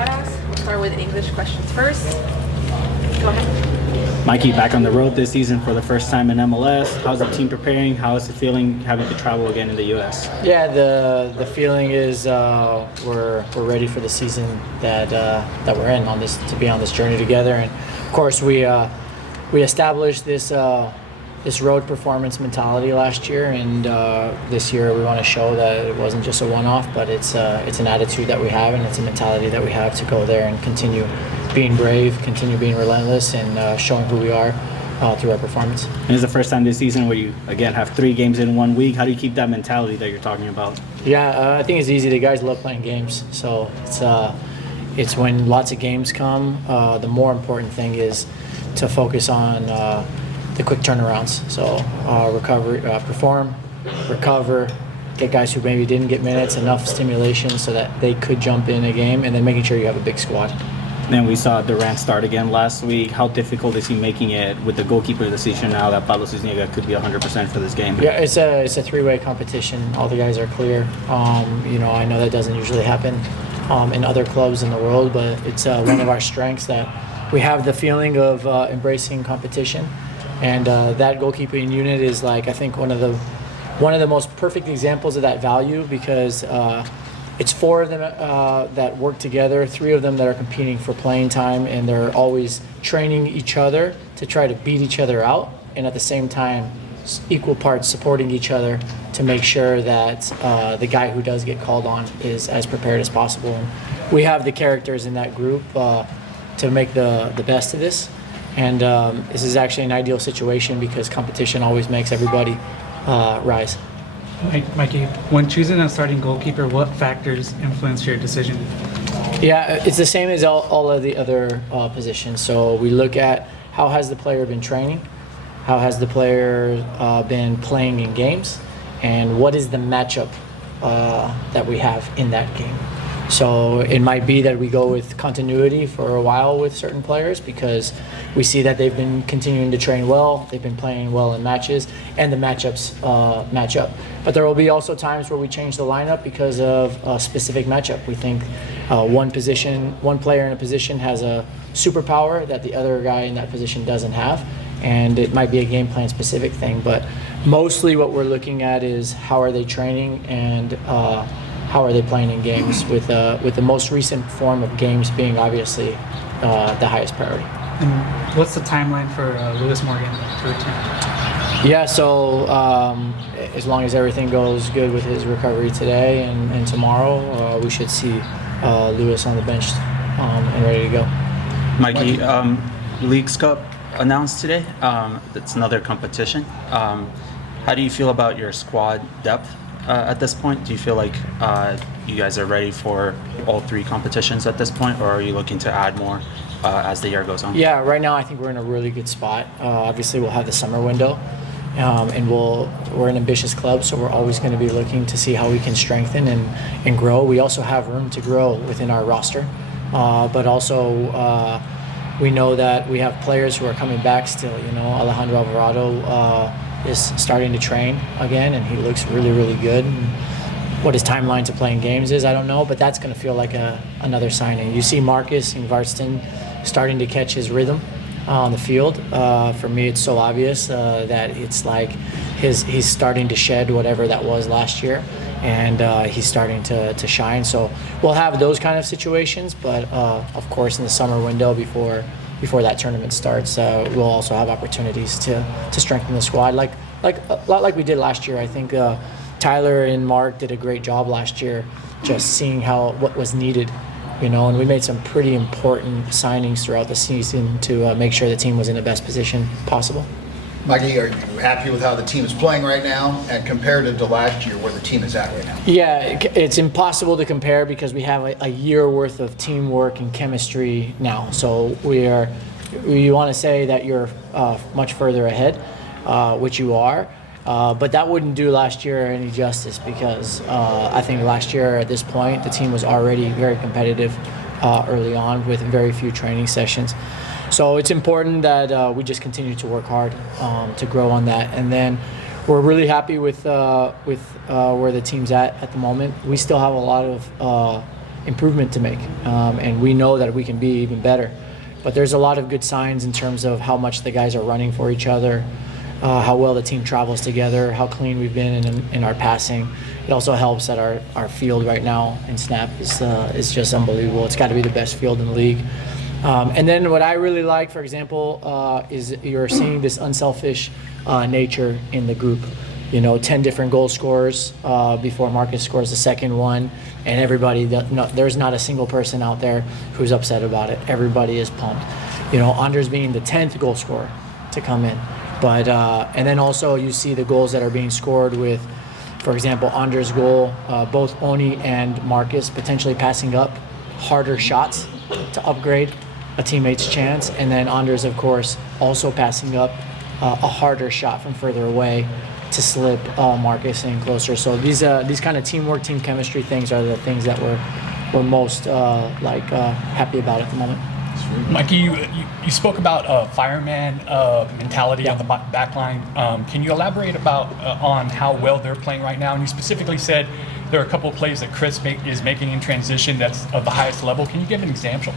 Varas. We'll start with English questions first. Go ahead. Mikey, back on the road this season for the first time in MLS. How's the team preparing? How is it feeling having to travel again in the U.S.? Yeah, the feeling is we're ready for the season that we're in to be on this journey together. And of course, we established this road performance mentality last year, and this year we want to show that it wasn't just a one-off, but it's an attitude that we have, and it's a mentality that we have to go there and continue being brave, continue being relentless, and showing who we are through our performance. And it's the first time this season where you, again, have 3 games in 1 week. How do you keep that mentality that you're talking about? Yeah, I think it's easy. The guys love playing games, so it's when lots of games come, the more important thing is to focus on the quick turnarounds. So perform, recover, get guys who maybe didn't get minutes, enough stimulation so that they could jump in a game, and then making sure you have a big squad. Then we saw Durant start again last week. How difficult is he making it with the goalkeeper decision now that Pablo Zuniga could be 100% for this game? Yeah, it's a 3-way competition. All the guys are clear. I know that doesn't usually happen in other clubs in the world, but it's one of our strengths that we have the feeling of embracing competition. And that goalkeeping unit is, like, I think one of the most perfect examples of that value, because it's 4 of them that work together, 3 of them that are competing for playing time, and they're always training each other to try to beat each other out, and at the same time equal parts supporting each other to make sure that the guy who does get called on is as prepared as possible. And we have the characters in that group to make the best of this. And this is actually an ideal situation because competition always makes everybody rise. Mikey, when choosing a starting goalkeeper, what factors influence your decision? Yeah, it's the same as all of the other positions. So we look at how has the player been training, how has the player been playing in games, and what is the matchup that we have in that game. So it might be that we go with continuity for a while with certain players because we see that they've been continuing to train well, they've been playing well in matches, and the matchups match up. But there will be also times where we change the lineup because of a specific matchup. We think one player in a position has a superpower that the other guy in that position doesn't have, and it might be a game plan specific thing. But mostly what we're looking at is how are they training and how are they playing in games, with the most recent form of games being obviously the highest priority. And what's the timeline for Lewis Morgan to return? Yeah, so as long as everything goes good with his recovery today and tomorrow, we should see Lewis on the bench and ready to go. Mikey, Leagues Cup announced today. It's another competition. How do you feel about your squad depth at this point? Do you feel like you guys are ready for all 3 competitions at this point, or are you looking to add more as the year goes on? Yeah, right now I think we're in a really good spot. Obviously, we'll have the summer window, and we're an ambitious club, so we're always going to be looking to see how we can strengthen and grow. We also have room to grow within our roster, but also we know that we have players who are coming back still. Alejandro Alvarado is starting to train again, and he looks really, really good. And what his timeline to playing games is, I don't know, but that's going to feel like another signing. You see Marcus Ingvartsen starting to catch his rhythm on the field. For me, it's so obvious that it's like he's starting to shed whatever that was last year, and he's starting to shine. So we'll have those kind of situations, but of course in the summer window before that tournament starts, we'll also have opportunities to strengthen the squad, like a lot like we did last year. I think Tyler and Mark did a great job last year, just seeing what was needed, and we made some pretty important signings throughout the season to make sure the team was in the best position possible. Mikey, are you happy with how the team is playing right now, and comparative to last year, where the team is at right now? Yeah, it's impossible to compare because we have a year worth of teamwork and chemistry now. So you want to say that you're much further ahead, which you are. But that wouldn't do last year any justice because I think last year at this point the team was already very competitive early on with very few training sessions. So it's important that we just continue to work hard to grow on that. And then we're really happy with where the team's at the moment. We still have a lot of improvement to make, and we know that we can be even better. But there's a lot of good signs in terms of how much the guys are running for each other, how well the team travels together, how clean we've been in our passing. It also helps that our field right now in snap is just unbelievable. It's got to be the best field in the league. And then what I really like, for example, is you're seeing this unselfish nature in the group. 10 different goal scorers before Marcus scores the second one, and everybody, there's not a single person out there who's upset about it. Everybody is pumped. Anders being the 10th goal scorer to come in. But and then also you see the goals that are being scored with, for example, Anders' goal, both Oni and Marcus potentially passing up harder shots to upgrade a teammate's chance, and then Anders, of course, also passing up a harder shot from further away to slip Marcus in closer. So these kind of teamwork, team chemistry things are the things that we're most happy about at the moment. Mikey, you spoke about fireman mentality on the back line. Can you elaborate on how well they're playing right now? And you specifically said there are a couple of plays that Chris is making in transition that's of the highest level. Can you give an example?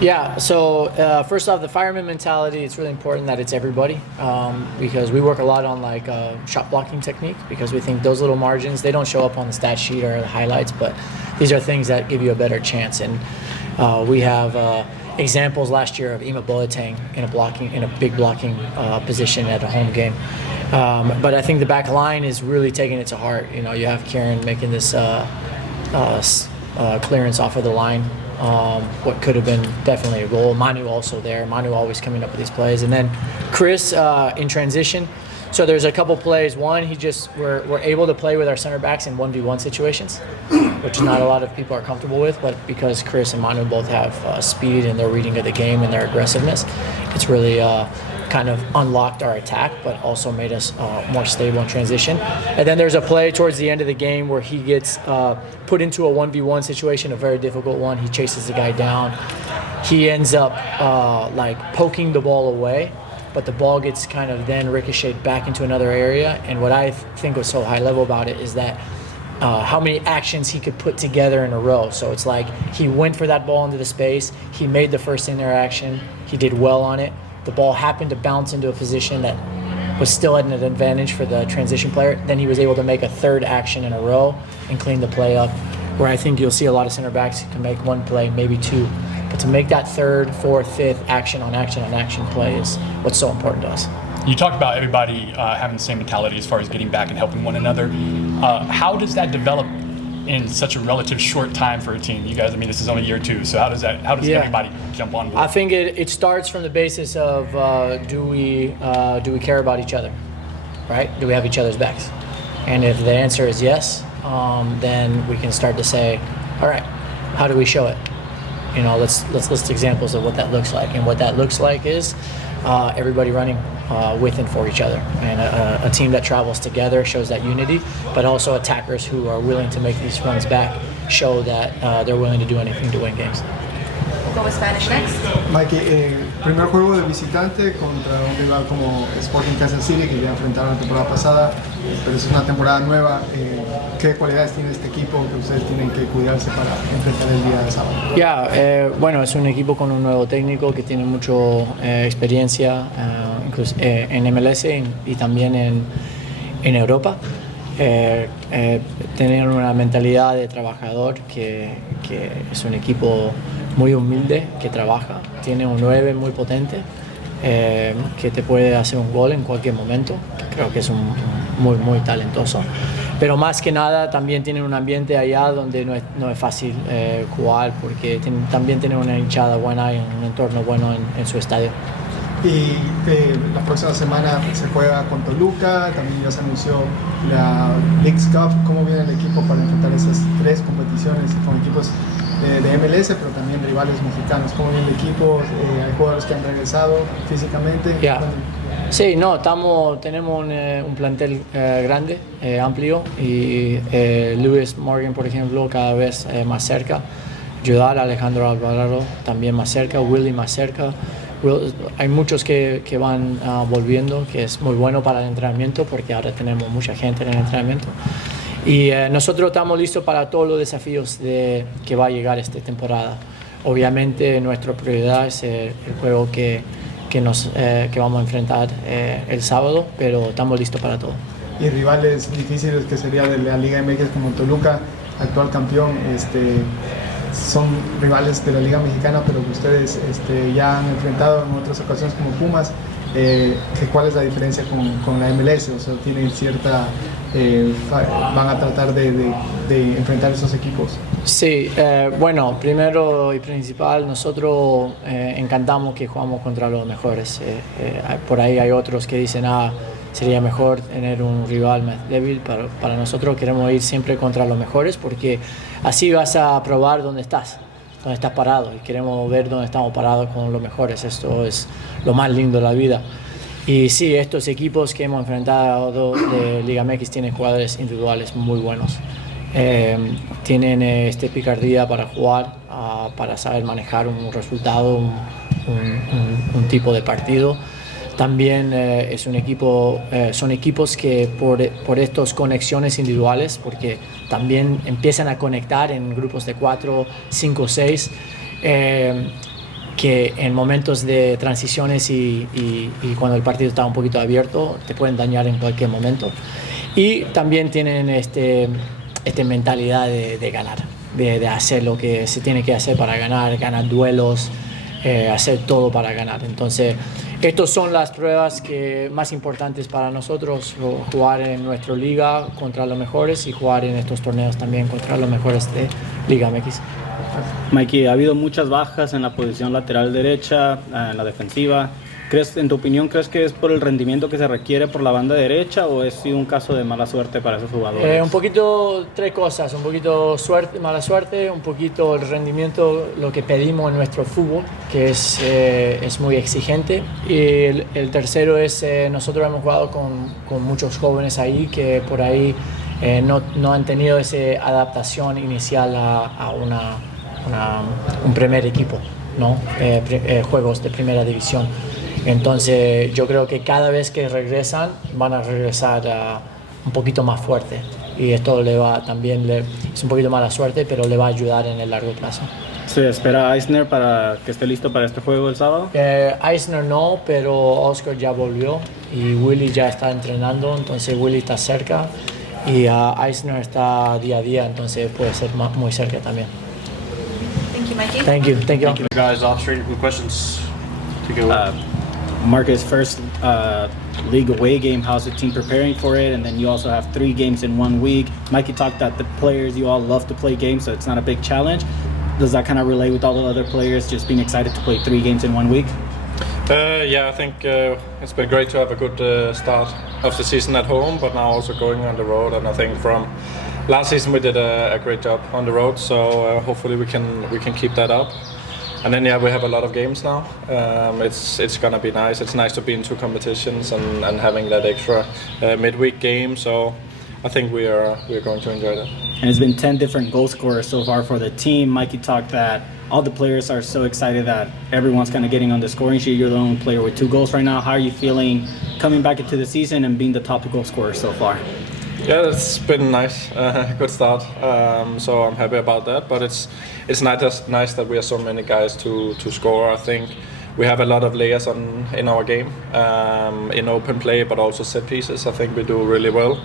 Yeah, so first off, the fireman mentality, it's really important that it's everybody, because we work a lot on shot blocking technique, because we think those little margins, they don't show up on the stat sheet or the highlights, but these are things that give you a better chance. And we have examples last year of Ima Boateng in a big blocking position at a home game. But I think the back line is really taking it to heart. You have Kieran making this clearance off of the line, what could have been definitely a goal. Manu also there. Manu always coming up with these plays. And then Chris in transition. So there's a couple plays. One, we're able to play with our center backs in 1v1 situations, which not a lot of people are comfortable with, but because Chris and Manu both have speed and their reading of the game and their aggressiveness, it's really kind of unlocked our attack, but also made us more stable in transition. And then there's a play towards the end of the game where he gets put into a 1v1 situation, a very difficult one. He chases the guy down. He ends up poking the ball away, but the ball gets kind of then ricocheted back into another area. And what I think was so high level about it is that how many actions he could put together in a row. So it's like he went for that ball into the space, he made the first interaction, he did well on it. The ball happened to bounce into a position that was still at an advantage for the transition player. Then he was able to make a third action in a row and clean the play up, where I think you'll see a lot of center backs can make one play, maybe two. But to make that third, fourth, fifth action on action play is what's so important to us. You talked about everybody having the same mentality as far as getting back and helping one another. How does that develop in such a relative short time for a team? You guys, this is only year two, so how does everybody jump on board? I think it starts from the basis of do we care about each other, right? Do we have each other's backs? And if the answer is yes, then we can start to say, all right, how do we show it? Let's list examples of what that looks like. And what that looks like is everybody running with and for each other. And a team that travels together shows that unity, but also attackers who are willing to make these runs back show that they're willing to do anything to win games. We'll go with Spanish next. Mikey, primer juego de visitante contra un rival como Sporting Kansas City, que ya enfrentaron la temporada pasada, pero es una temporada nueva. ¿Qué cualidades tiene este equipo que ustedes tienen que cuidarse para enfrentar el día de sábado? Bueno, es un equipo con un nuevo técnico que tiene mucha experiencia incluso en MLS y también en Europa. Tener una mentalidad de trabajador, que es un equipo muy humilde, que trabaja, tiene un 9 muy potente, que te puede hacer un gol en cualquier momento. Creo que es muy talentoso, pero más que nada también tiene un ambiente allá donde no es fácil jugar, porque también tiene una hinchada buena y un entorno bueno en su estadio. Y la próxima semana se juega con Toluca, también ya se anunció la Leagues Cup. ¿Cómo viene el equipo para enfrentar esas tres competiciones con equipos de MLS, pero también rivales mexicanos? ¿Cómo viene el equipo? ¿Hay jugadores que han regresado físicamente? Yeah. Sí, tenemos un plantel grande, amplio, y Luis Morgan, por ejemplo, cada vez más cerca. Ayudar a Alejandro Alvarado también más cerca, Willy más cerca. Hay muchos que van volviendo, que es muy bueno para el entrenamiento, porque ahora tenemos mucha gente en el entrenamiento. Y nosotros estamos listos para todos los desafíos que va a llegar esta temporada. Obviamente nuestra prioridad es el juego que vamos a enfrentar el sábado, pero estamos listos para todo. Y rivales difíciles que sería de la Liga MX como Toluca, actual campeón, son rivales de la Liga Mexicana, pero que ustedes ya han enfrentado en otras ocasiones como Pumas. ¿Cuál es la diferencia con la MLS? O sea, tienen cierta... van a tratar de enfrentar esos equipos. Sí, bueno, primero y principal, nosotros encantamos que jugamos contra los mejores. Por ahí hay otros que dicen, sería mejor tener un rival más débil. Para nosotros queremos ir siempre contra los mejores porque así vas a probar dónde estás parado, y queremos ver dónde estamos parados con los mejores. Esto es lo más lindo de la vida. Y sí, estos equipos que hemos enfrentado de Liga MX tienen jugadores individuales muy buenos. Tienen picardía para jugar, para saber manejar un resultado, un tipo de partido. También es un equipo, son equipos que por estas conexiones individuales, porque también empiezan a conectar en grupos de 4, 5, 6, que en momentos de transiciones y cuando el partido está un poquito abierto, te pueden dañar en cualquier momento. Y también tienen esta mentalidad de ganar, de hacer lo que se tiene que hacer para ganar duelos, hacer todo para ganar. Entonces, estas son las pruebas más importantes para nosotros, jugar en nuestra liga contra los mejores y jugar en estos torneos también contra los mejores de Liga MX. Mikey, ha habido muchas bajas en la posición lateral derecha, en la defensiva. En tu opinión, crees que es por el rendimiento que se requiere por la banda derecha o es sido un caso de mala suerte para esos jugadores? Un poquito tres cosas, un poquito suerte, mala suerte, un poquito el rendimiento, lo que pedimos en nuestro fútbol, que es muy exigente. Y el tercero es, nosotros hemos jugado con muchos jóvenes ahí que por ahí no han tenido esa adaptación inicial a un primer equipo, ¿no? Juegos de primera división. Entonces yo creo que cada vez que regresan van a regresar un poquito más fuerte y esto es un poquito mala suerte, pero le va a ayudar en el largo plazo. ¿Se espera a Eisner para que esté listo para este juego el sábado? Eisner no, pero Oscar ya volvió y Willy ya está entrenando, entonces Willy está cerca y Eisner está día a día, entonces puede ser muy cerca también. Thank you, Mikey. Thank you. Guys, off stream, any questions to go? Marcus, first league away game, how's the team preparing for it? And then you also have 3 games in 1 week. Mikey talked that the players, you all love to play games, so it's not a big challenge. Does that kind of relate with all the other players, just being excited to play 3 games in 1 week? Yeah, I think it's been great to have a good start of the season at home, but now also going on the road. And I think from last season we did a great job on the road, so hopefully we can keep that up. And then we have a lot of games now. It's gonna be nice. It's nice to be in 2 competitions and having that extra midweek game. So I think we are going to enjoy that. And it's been 10 different goal scorers so far for the team. Mikey talked that all the players are so excited that everyone's kind of getting on the scoring sheet. You're the only player with 2 goals right now. How are you feeling coming back into the season and being the top goal scorer so far? Yeah, it's been nice, good start. So I'm happy about that. But it's nice that we have so many guys to score. I think we have a lot of layers in our game, in open play, but also set pieces. I think we do really well.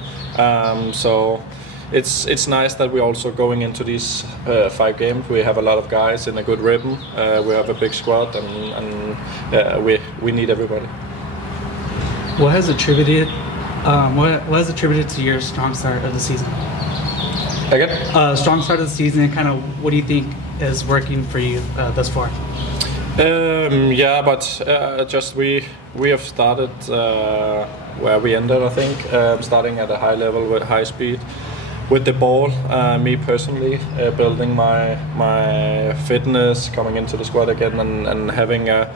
So it's nice that we're also going into these 5 games. We have a lot of guys in a good rhythm. We have a big squad, and we need everybody. What has attributed to your strong start of the season? Again? Strong start of the season, and kind of what do you think is working for you thus far? Yeah, but just we have started where we ended. I think starting at a high level with high speed with the ball. Me personally, building my fitness, coming into the squad again, and having a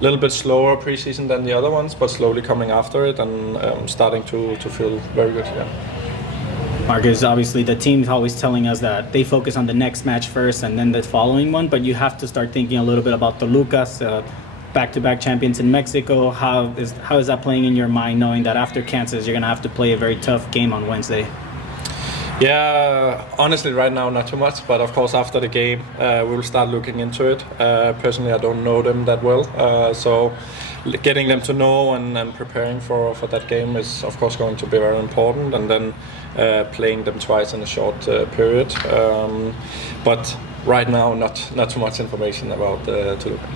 little bit slower preseason than the other ones, but slowly coming after it and starting to feel very good. Yeah. Marcus, obviously the team's always telling us that they focus on the next match first and then the following one, but you have to start thinking a little bit about Toluca's back-to-back champions in Mexico. How is that playing in your mind, knowing that after Kansas you're going to have to play a very tough game on Wednesday? Yeah, honestly, right now not too much, but of course after the game we will start looking into it. Personally, I don't know them that well, so getting them to know and preparing for that game is of course going to be very important, and then playing them twice in a short period. But right now, not too much information about Toluca.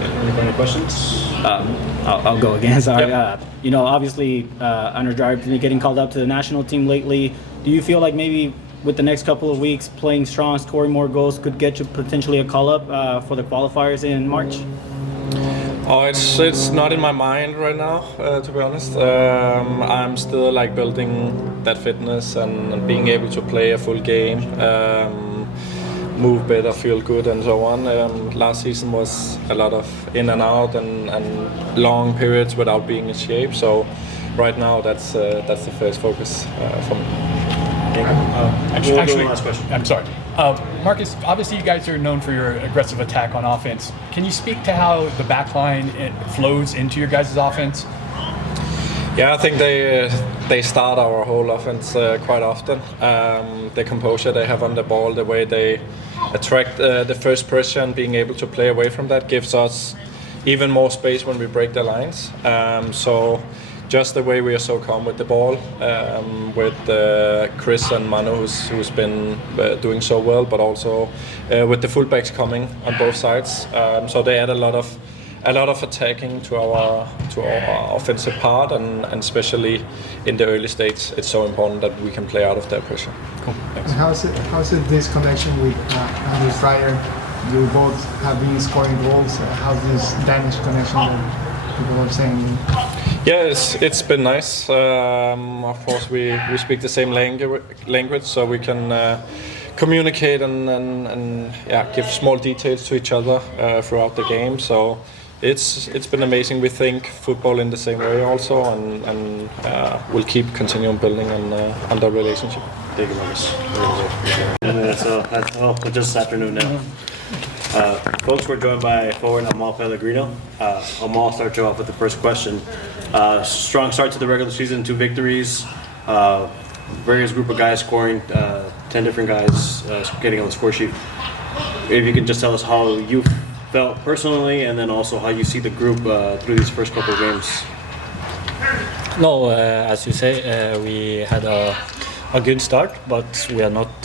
Any final questions? I'll go again. Sorry. Yep. Obviously, Underdrive been getting called up to the national team lately. Do you feel like maybe with the next couple of weeks, playing strong, scoring more goals could get you potentially a call up for the qualifiers in March? Oh, it's not in my mind right now, to be honest. I'm still like building that fitness and being able to play a full game. Move better, feel good, and so on. Last season was a lot of in and out and long periods without being in shape. So right now, that's the first focus for me. Actually, last question. I'm sorry. Marcus, obviously you guys are known for your aggressive attack on offense. Can you speak to how the back line flows into your guys' offense? Yeah, I think they start our whole offense quite often. The composure they have on the ball, the way they attract the first pressure and being able to play away from that gives us even more space when we break the lines. So just the way we are so calm with the ball, with Chris and Manu, who's been doing so well, but also with the fullbacks coming on both sides. So they add a lot of attacking to our offensive part, and especially in the early stages, it's so important that we can play out of their pressure. Cool. Thanks. And how's it this connection with Andrew Fryer? You both have been scoring goals. How's this Danish connection that people are saying? Yeah, it's been nice. Of course, we speak the same language, so we can communicate and give small details to each other throughout the game. So it's been amazing. We think football in the same way also, and we'll keep continuing building on the relationship. Thank you, Marcus. So just this afternoon now. Folks, we're joined by forward Amahl Pellegrino. Amahl, start you off with the first question. Strong start to the regular season, 2 victories, various group of guys scoring, 10 different guys getting on the score sheet. If you could just tell us how you felt personally, and then also how you see the group through these first couple of games. No, as you say, we had a good start, but we are not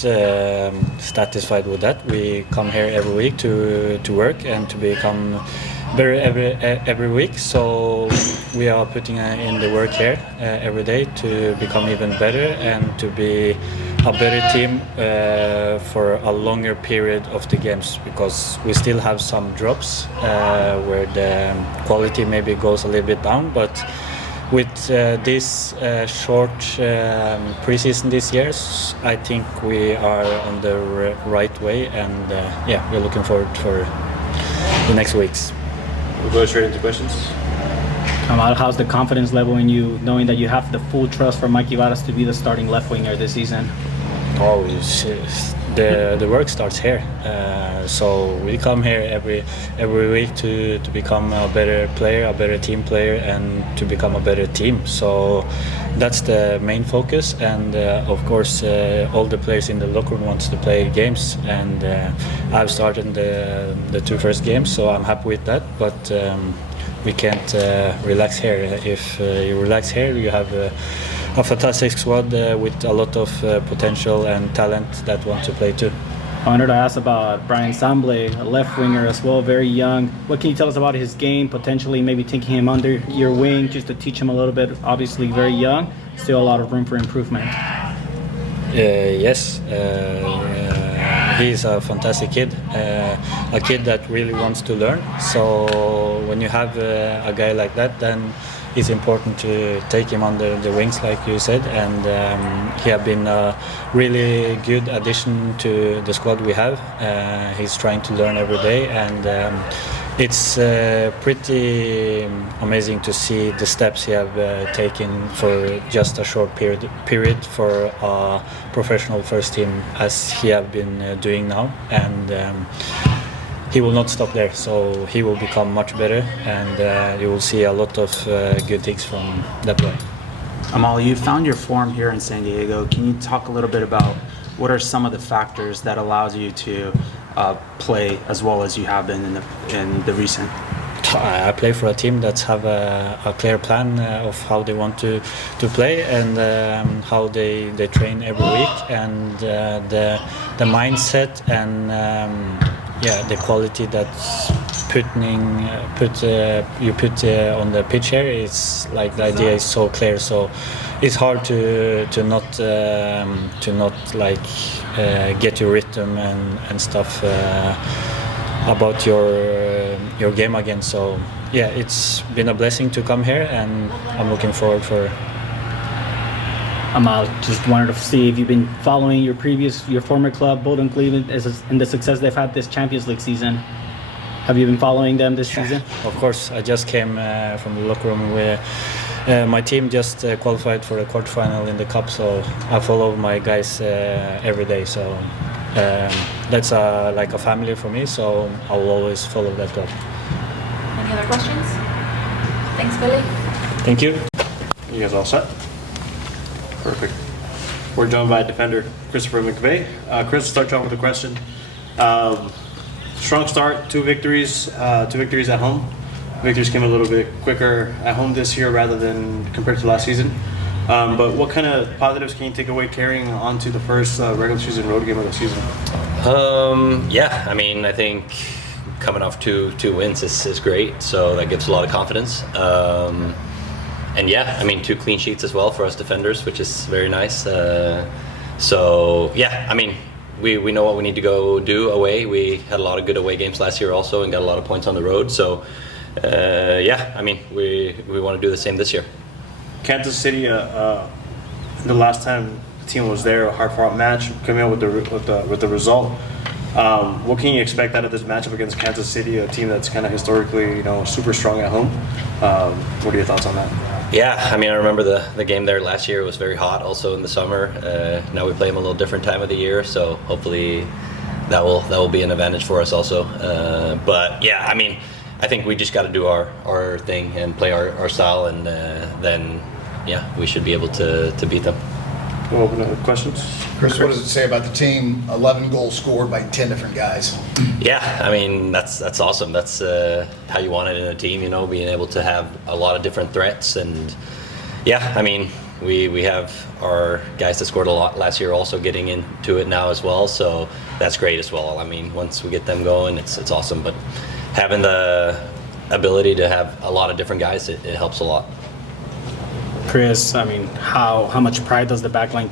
satisfied with that. We come here every week to work and to become better every week. So we are putting in the work here every day to become even better and to be a better team for a longer period of the games, because we still have some drops where the quality maybe goes a little bit down, but with this short preseason this year, I think we are on the right way, and we're looking forward for the next weeks. We'll go straight into questions. Amahl, how's the confidence level in you, knowing that you have the full trust from Mikey Varas to be the starting left winger this season? Oh, the work starts here. So we come here every week to become a better player, a better team player, and to become a better team. So that's the main focus. And of course, all the players in the locker room wants to play games. And I've started the 2 first games, so I'm happy with that. But we can't relax here. If you relax here, you have a fantastic squad with a lot of potential and talent that want to play too. I wanted to ask about Brian Samble, a left winger as well, very young. What can you tell us about his game, potentially maybe taking him under your wing just to teach him a little bit? Obviously very young, still a lot of room for improvement. Yes, he's a fantastic kid, a kid that really wants to learn. So when you have a guy like that, then it's important to take him under the wings, like you said, and he has been a really good addition to the squad we have. He's trying to learn every day, and it's pretty amazing to see the steps he have taken for just a short period for a professional first team, as he have been doing now, and he will not stop there, so he will become much better, and you will see a lot of good things from that way. Amahl, you found your form here in San Diego. Can you talk a little bit about what are some of the factors that allows you to play as well as you have been in the recent? I play for a team that have a clear plan of how they want to play and how they train every week, and the mindset and the quality that's put on the pitch here is like the idea is so clear, so it's hard to not get your rhythm and stuff about your game again. So yeah, it's been a blessing to come here, and I'm looking forward for. Amahl, just wanted to see if you've been following your former club, Bolton Cleveland, and the success they've had this Champions League season. Have you been following them this season? Of course, I just came from the locker room where my team just qualified for the quarterfinal in the cup, so I follow my guys every day. So that's like a family for me, so I will always follow that club. Any other questions? Thanks, Billy. Thank you. You guys all set? Perfect. We're joined by defender Christopher McVey. Chris, let's start you off with a question. Strong start, two victories at home. Victories came a little bit quicker at home this year rather than compared to last season. But what kind of positives can you take away carrying on to the first regular season road game of the season? I mean, I think coming off two wins is great, so that gives a lot of confidence. And yeah, I mean, 2 clean sheets as well for us defenders, which is very nice. So yeah, I mean, we know what we need to go do away. We had a lot of good away games last year also and got a lot of points on the road. So yeah, I mean, we want to do the same this year. Kansas City, the last time the team was there, a hard-fought match, coming out with the result. What can you expect out of this matchup against Kansas City, a team that's kind of historically, super strong at home? What are your thoughts on that? Yeah, I mean, I remember the game there last year. It was very hot also in the summer. Now we play them a little different time of the year, so hopefully that will be an advantage for us also. But yeah, I mean, I think we just got to do our thing and play our style, and then yeah, we should be able to beat them. We'll open up questions. Chris, what does it say about the team? 11 goals scored by 10 different guys. Yeah, I mean, that's awesome. That's how you want it in a team, being able to have a lot of different threats. And yeah, I mean, we have our guys that scored a lot last year also getting into it now as well. So that's great as well. I mean, once we get them going, it's awesome. But having the ability to have a lot of different guys, it helps a lot. Chris, I mean, how much pride does the backline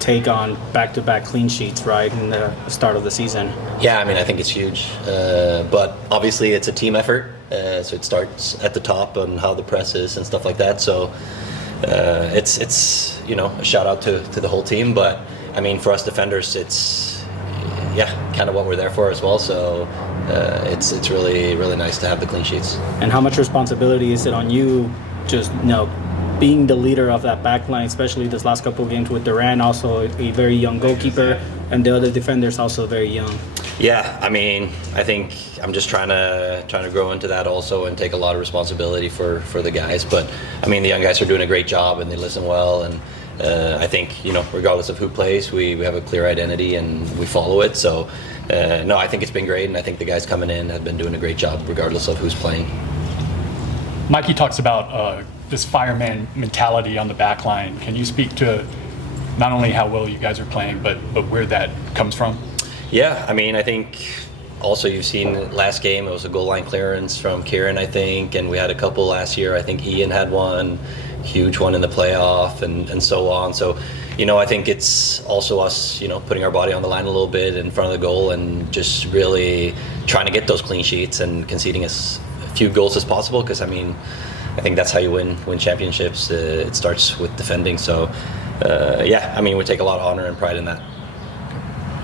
take on back-to-back clean sheets, right, in the start of the season? Yeah, I mean, I think it's huge. But obviously it's a team effort, so it starts at the top on how the press is and stuff like that. So it's a shout-out to the whole team. But, I mean, for us defenders, it's, kind of what we're there for as well. So it's really, really nice to have the clean sheets. And how much responsibility is it on you just, being the leader of that back line, especially this last couple of games with Duran, also a very young goalkeeper, and the other defenders also very young? Yeah, I mean, I think I'm just trying to grow into that also and take a lot of responsibility for the guys. But I mean, the young guys are doing a great job and they listen well, and I think regardless of who plays, we have a clear identity and we follow it. So no, I think it's been great, and I think the guys coming in have been doing a great job regardless of who's playing. Mikey talks about this fireman mentality on the back line. Can you speak to not only how well you guys are playing, but where that comes from? Yeah, I mean, I think also you've seen last game, it was a goal line clearance from Kieran, I think, and we had a couple last year. I think Ian had one, huge one in the playoff, and so on. So, I think it's also us, putting our body on the line a little bit in front of the goal and just really trying to get those clean sheets and conceding as few goals as possible, because, I mean, I think that's how you win championships. It starts with defending. So, I mean, we take a lot of honor and pride in that.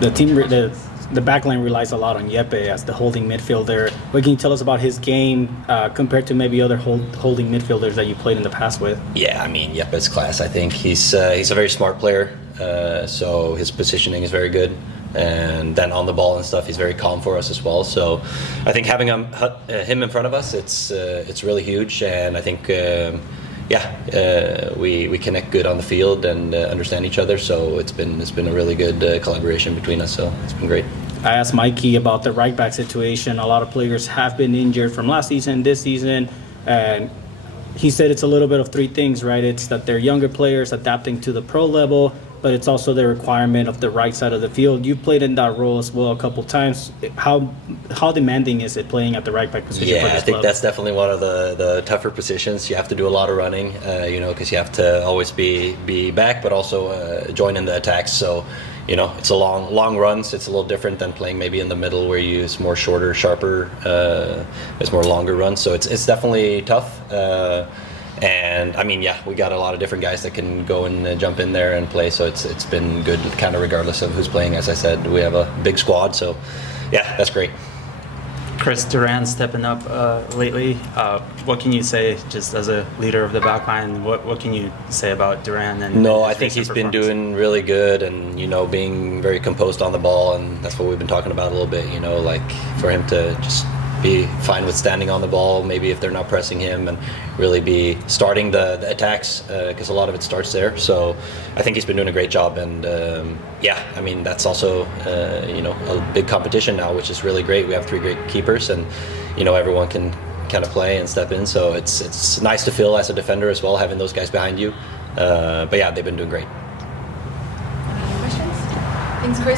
The backline relies a lot on Jeppe as the holding midfielder. What can you tell us about his game compared to maybe other holding midfielders that you played in the past with? Yeah, I mean, Jeppe's class. I think he's a very smart player. So his positioning is very good. And then on the ball and stuff, he's very calm for us as well. So I think having him in front of us, it's really huge. And I think we connect good on the field and understand each other. So it's been a really good collaboration between us. So it's been great. I asked Mikey about the right back situation. A lot of players have been injured from last season, this season, and he said it's a little bit of three things, right? It's that they're younger players adapting to the pro level, but it's also the requirement of the right side of the field. You've played in that role as well a couple times. How demanding is it playing at the right back position for this I think club? that's definitely one of the tougher positions. You have to do a lot of running, because you have to always be back, but also join in the attacks. So, it's a long runs. It's a little different than playing maybe in the middle where you use more shorter, sharper, it's more longer runs. So it's definitely tough. And I mean, we got a lot of different guys that can go and jump in there and play. So it's been good, kind of regardless of who's playing. As I said, we have a big squad. So that's great. Chris, Duran stepping up lately. What can you say, just as a leader of the backline? What can you say about Duran? I think he's been doing really good, and being very composed on the ball, and that's what we've been talking about a little bit. Like for him to just be fine with standing on the ball, maybe if they're not pressing him, and really be starting the attacks, because a lot of it starts there. So I think he's been doing a great job, and I mean, that's also a big competition now, which is really great. We have 3 great keepers, and everyone can kind of play and step in. So it's nice to feel as a defender as well, having those guys behind you. But they've been doing great. Any questions? Thanks, Chris.